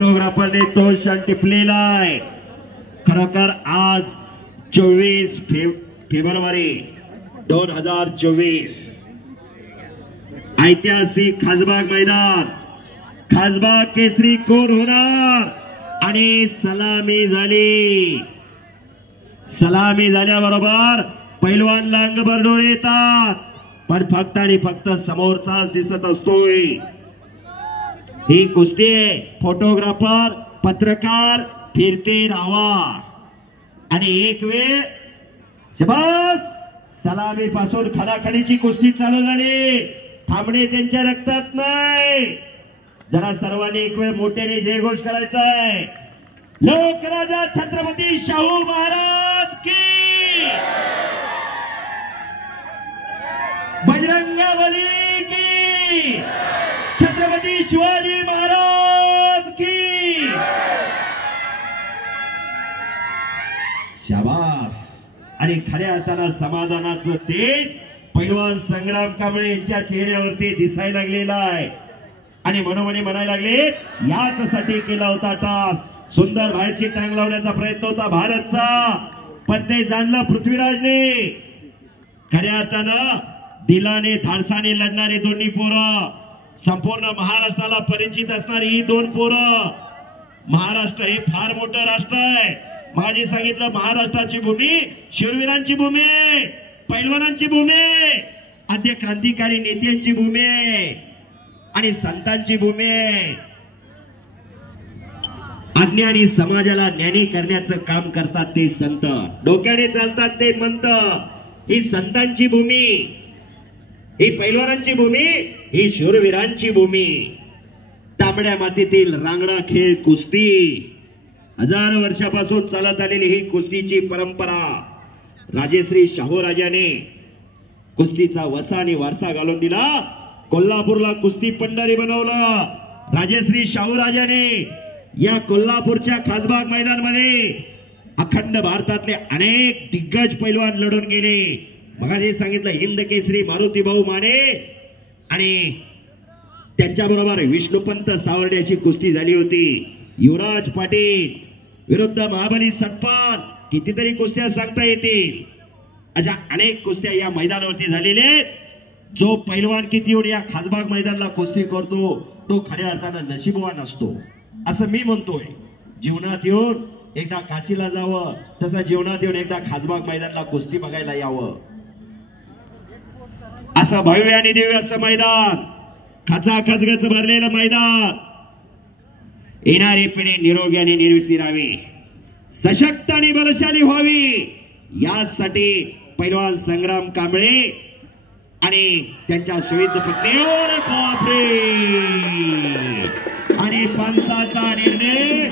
फोटोग्राफरने तो क्षण टिपलेला आहे। खरोखर आज 24 फेब्रुवारी 2024 ऐतिहासिक खासबाग मैदान, खासबाग केसरी कोण होणार आणि सलामी झाली। सलामी झाल्याबरोबर पैलवान लांग भरडून येतात, पण फक्त आणि फक्त समोरचाच दिसत असतोय। ही कुस्ती आहे, फोटोग्राफर पत्रकार फिरते राहावा आणि एक वेळ शबास सलामी पासून खडाखडीची कुस्ती चालू झाली। थांबणे त्यांच्या रक्तात नाही। जरा सर्वांनी एक वेळ मोठ्याने जयघोष करायचा आहे। लोकराजा छत्रपती शाहू महाराज की, बजरंगबली की, छत्रपती शिवाजी महाराज की शाबास। आणि खऱ्या अर्थानं समाधानाचं तेज पैलवान संग्राम कांबळे यांच्या चेहऱ्यावरती दिसायला लागलेला आहे आणि मनोमनी म्हणायला लागले याचसाठी केला होता टास्क। सुंदर बाहेरची टांग लावण्याचा प्रयत्न होता भारतचा, पण ते जाणलं पृथ्वीराजने। खऱ्या अर्थानं दिलाने धाडसाने लढणारे दोन्ही पोरं, संपूर्ण महाराष्ट्राला परिचित असणारी ही दोन पोरं। महाराष्ट्र हे फार मोठं राष्ट्र आहे। माझी सांगितलं महाराष्ट्राची भूमी शूरवीरांची भूमी आहे, पैलवानांची भूमी आहे, आद्य क्रांतिकारी नेत्यांची भूमी आहे आणि संतांची भूमी आहे। अज्ञानी समाजाला ज्ञानी करण्याचं काम करतात ते संत, डोक्याने चालतात ते मंत। ही संतांची भूमी, ही पैलवानांची भूमी, ही शूरवीरांची भूमी। तांबड्या मातीतील रांगडा खेळ कुस्ती, हजारो वर्षापासून चालत आलेली ही कुस्तीची परंपरा। राजेश्री शाहू राजाने कुस्तीचा वसा आणि वारसा घालून दिला, कोल्हापूरला कुस्ती पंढरी बनवलं। राजेश्री शाहू राजाने या कोल्हापूरच्या खासबाग मैदानामध्ये अखंड भारतातले अनेक दिग्गज पैलवान लढून गेले। मगाशी सांगितलं हिंद केसरी मारुती भाऊ माने आणि त्यांच्याबरोबर विष्णुपंत सावर्डे अशी कुस्ती झाली होती। युवराज पाटील विरुद्ध महाबली सतपाल, कितीतरी कुस्त्या सांगता येतील। अशा अनेक कुस्त्या या मैदानावरती झालेल्या। जो पैलवान किती येऊन या खासबाग मैदानाला कुस्ती करतो तो खऱ्या अर्थानं नशीबवान असतो असं मी म्हणतोय। जीवनात येऊन एकदा काशीला जावं, तसं जीवनात येऊन एकदा खासबाग मैदानाला कुस्ती बघायला यावं। असं भव्य आणि दिव्य असं मैदान, खचाखच भरलेलं मैदान। येणारी पिढी निरोगी आणि निर्विसली राहावी, सशक्त आणि बलशाली व्हावी, यासाठी पैलवान संग्राम कांबळे आणि त्यांच्या सुविध पत्नीवर बापरे आणि पंचाचा निर्णय